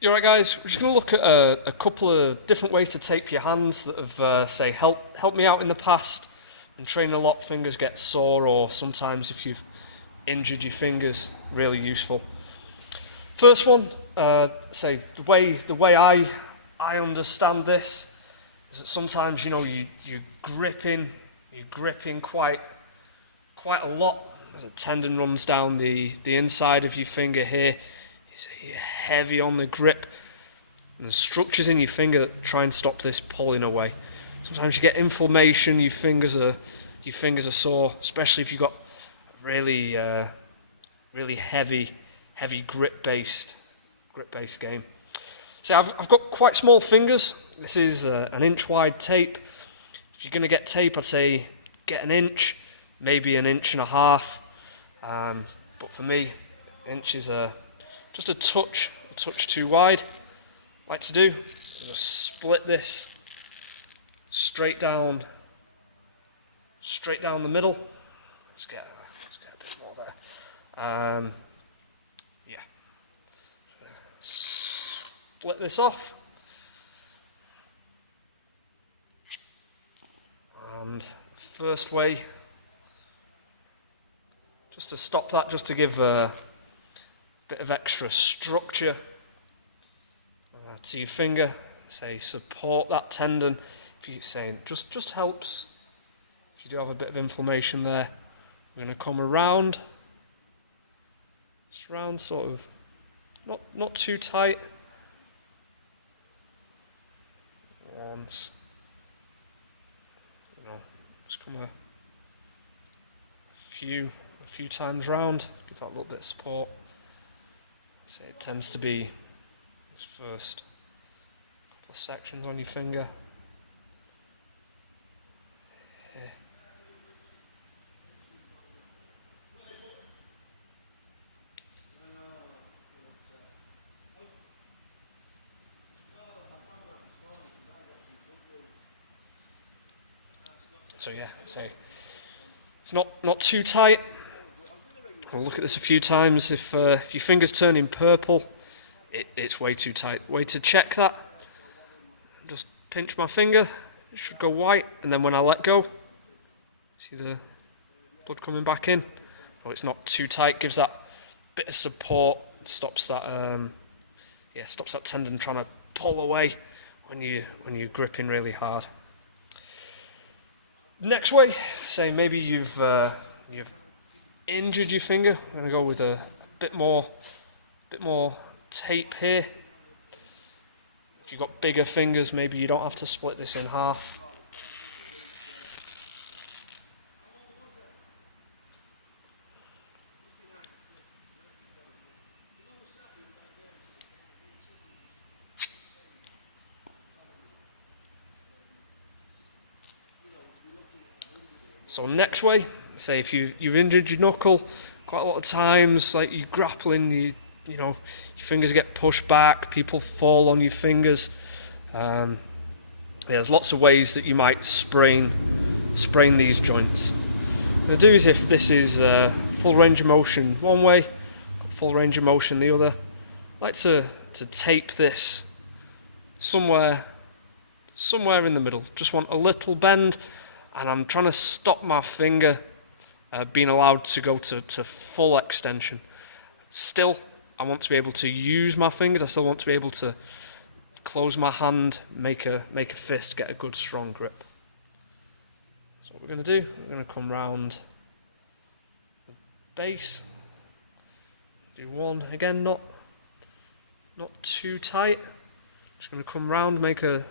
You alright guys, we're just going to look at a couple of different ways to tape your hands that have, say, helped me out in the past and training a lot. Fingers get sore, or sometimes if you've injured your fingers, really useful. First one, say, the way I understand this is that sometimes, you know, you're gripping quite a lot. As a tendon runs down the inside of your finger here. You're heavy on the grip, and the structures in your finger that try and stop this pulling away. Sometimes you get inflammation. Your fingers are sore, especially if you've got a really heavy grip based game. So I've got quite small fingers. This is an inch wide tape. If you're going to get tape, I'd say get an inch, maybe an inch and a half. But for me, inch is just a touch too wide. Like to do, just split this straight down the middle. Let's get a bit more there. Yeah, split this off, and first way, just to stop that, just to give a bit of extra structure to your finger, say support that tendon. If you're saying just helps if you do have a bit of inflammation there. We're going to come around, just around, sort of not too tight. Once, just come a few times round, give that a little bit of support. So it tends to be this first couple of sections on your finger. Here. So yeah, say it's not too tight. We'll look at this a few times. If your finger's turning purple, it's way too tight. Way to check that, just pinch my finger, it should go white, and then when I let go, see the blood coming back in? Oh, it's not too tight, gives that bit of support, stops that tendon trying to pull away when you're gripping really hard. Next way, say maybe you've injured your finger. I'm going to go with a bit more tape here. If you've got bigger fingers, maybe you don't have to split this in half. So next way, say if you've injured your knuckle, quite a lot of times, like you're grappling, you know, your fingers get pushed back, people fall on your fingers. There's lots of ways that you might sprain these joints. What I'm going to do is, if this is full range of motion one way, full range of motion the other, I like to tape this somewhere in the middle. Just want a little bend, and I'm trying to stop my finger being allowed to go to full extension. Still, I want to be able to use my fingers. I still want to be able to close my hand, make a fist, get a good strong grip. So what we're going to do, we're going to come round the base. Do one again, not too tight. Just going to come round, make a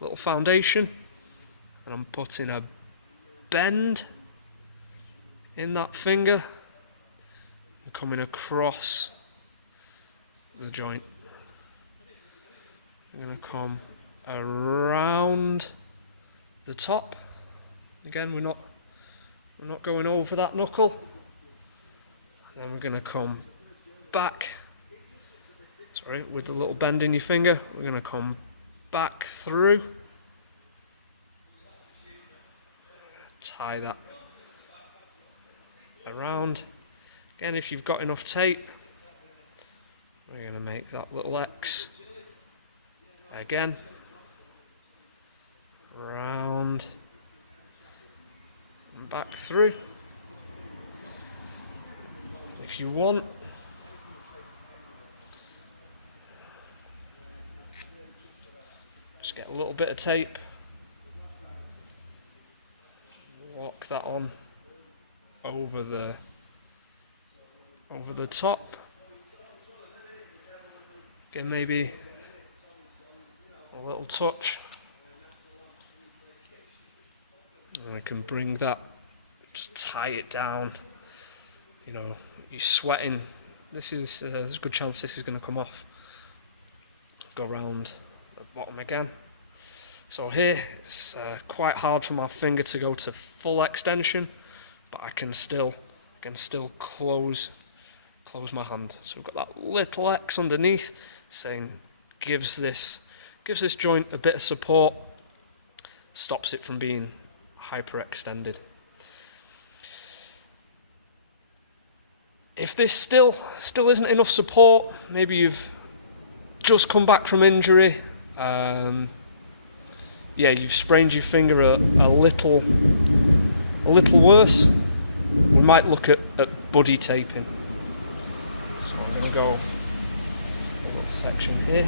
little foundation, and I'm putting a bend in that finger and coming across the joint. I'm going to come around the top. Again, we're not going over that knuckle. And then we're going to come back. Sorry, with a little bend in your finger, we're going to come back through. Tie that around. Again, if you've got enough tape, we're I'm going to make that little X again, round and back through. If you want, just get a little bit of tape, lock that on over the top. Again, maybe a little touch, and I can bring that, just tie it down. You know, you're sweating. This is there's a good chance this is going to come off. Go round the bottom again. So here it's quite hard for my finger to go to full extension, but I can still close my hand. So we've got that little X underneath, saying gives this joint a bit of support, stops it from being hyperextended. If this still isn't enough support, maybe you've just come back from injury, you've sprained your finger a little worse, we might look at buddy taping. So I'm going to go a little section here.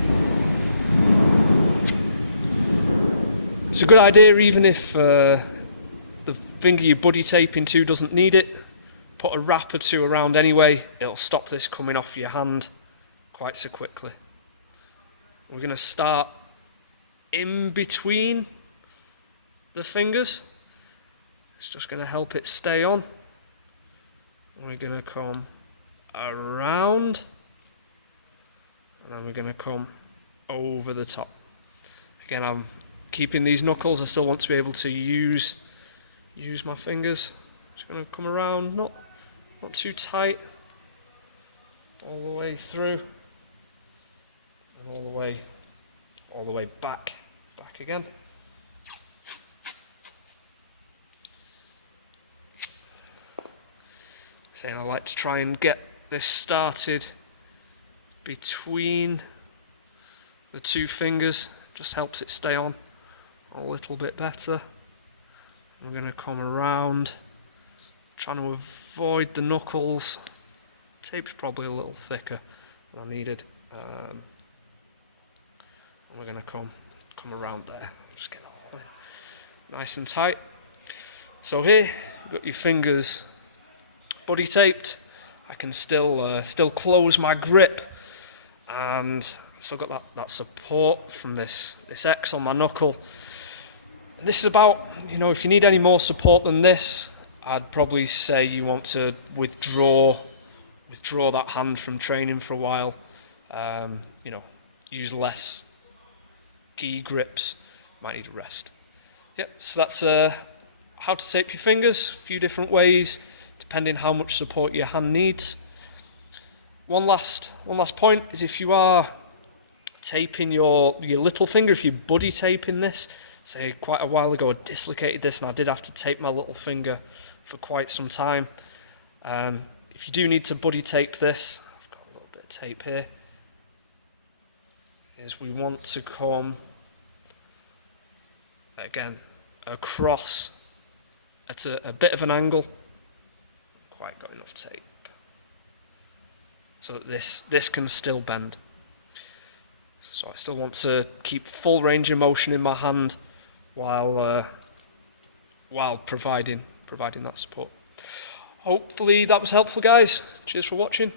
It's a good idea even if the finger you're buddy taping to doesn't need it. Put a wrap or two around anyway, it'll stop this coming off your hand quite so quickly. We're going to start in between the fingers. It's just going to help it stay on. We're going to come around, and then we're going to come over the top. Again, I'm keeping these knuckles. I still want to be able to use my fingers. Just going to come around, not too tight, all the way through, and all the way back again. Saying I like to try and get this started between the two fingers, just helps it stay on a little bit better. We're going to come around, trying to avoid the knuckles. Tape's probably a little thicker than I needed. And we're going to come around there. Just get that all in nice and tight. So here, you've got your fingers buddy taped. I can still close my grip, and still got that support from this X on my knuckle. And this is about, if you need any more support than this, I'd probably say you want to withdraw that hand from training for a while. Use less gi grips. Might need a rest. Yep. So that's how to tape your fingers. A few different ways, depending how much support your hand needs. One last point is, if you are taping your little finger, if you're buddy taping this, say quite a while ago I dislocated this and I did have to tape my little finger for quite some time. If you do need to buddy tape this, I've got a little bit of tape here, is we want to come again across at a bit of an angle. Quite got enough tape so that this can still bend. So I still want to keep full range of motion in my hand while providing that support. Hopefully that was helpful, guys. Cheers for watching.